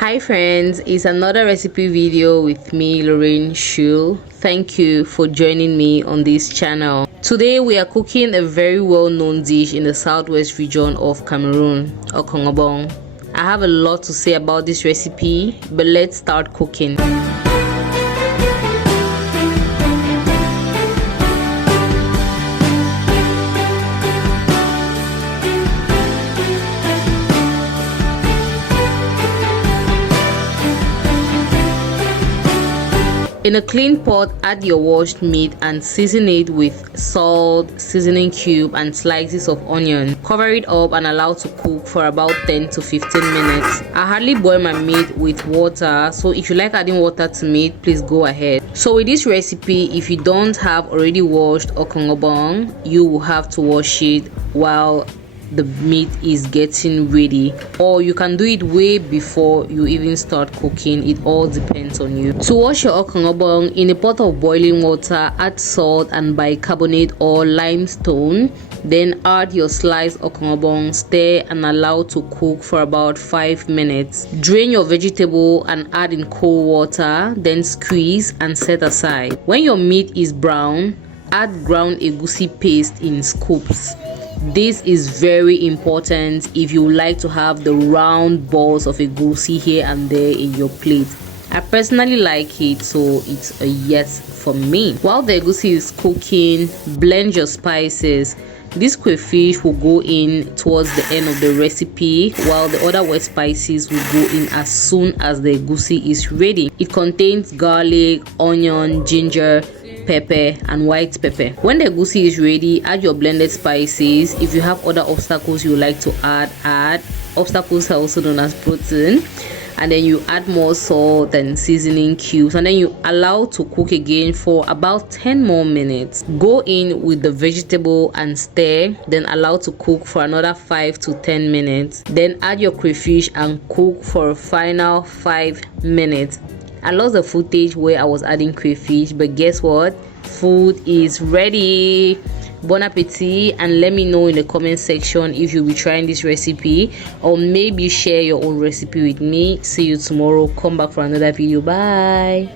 Hi friends, it's another recipe video with me, Lorraine Shu. Thank you for joining me on this channel. Today we are cooking a very well-known dish in the southwest region of Cameroon, Okonobong. I have a lot to say about this recipe, but let's start cooking. In a clean pot, add your washed meat and season it with salt, seasoning cube, and slices of onion. Cover it up and allow to cook for about 10 to 15 minutes. I hardly boil my meat with water, so if you like adding water to meat, please go ahead. So with this recipe, if you don't have already washed okonobong, you will have to wash it while the meat is getting ready, or you can do it way before you even start cooking. It all depends on you. To wash your okonobong, in a pot of boiling water, add salt and bicarbonate or limestone. Then add your sliced okonobong, stir and allow to cook for about 5 minutes. Drain your vegetable and add in cold water, then squeeze and set aside. When your meat is brown, add ground egusi paste in scoops. This is very important if you like to have the round balls of egusi here and there in your plate. I personally like it, so it's a yes for me. While the egusi is cooking, blend your spices. This crayfish will go in towards the end of the recipe, while the other wet spices will go in as soon as the egusi is ready. It contains garlic, onion, ginger, pepper and white pepper. When the egusi is ready, add your blended spices. If you have other obstacles you like to add. Obstacles are also known as protein. And then you add more salt and seasoning cubes, and then you allow to cook again for about 10 more minutes. Go in with the vegetable and stir, then allow to cook for another 5 to 10 minutes. Then add your crayfish and cook for a final 5 minutes. I lost the footage where I was adding crayfish, but guess what? Food is ready. Bon appetit, and let me know in the comment section if you'll be trying this recipe, or maybe share your own recipe with me. See you tomorrow. Come back for another video. Bye.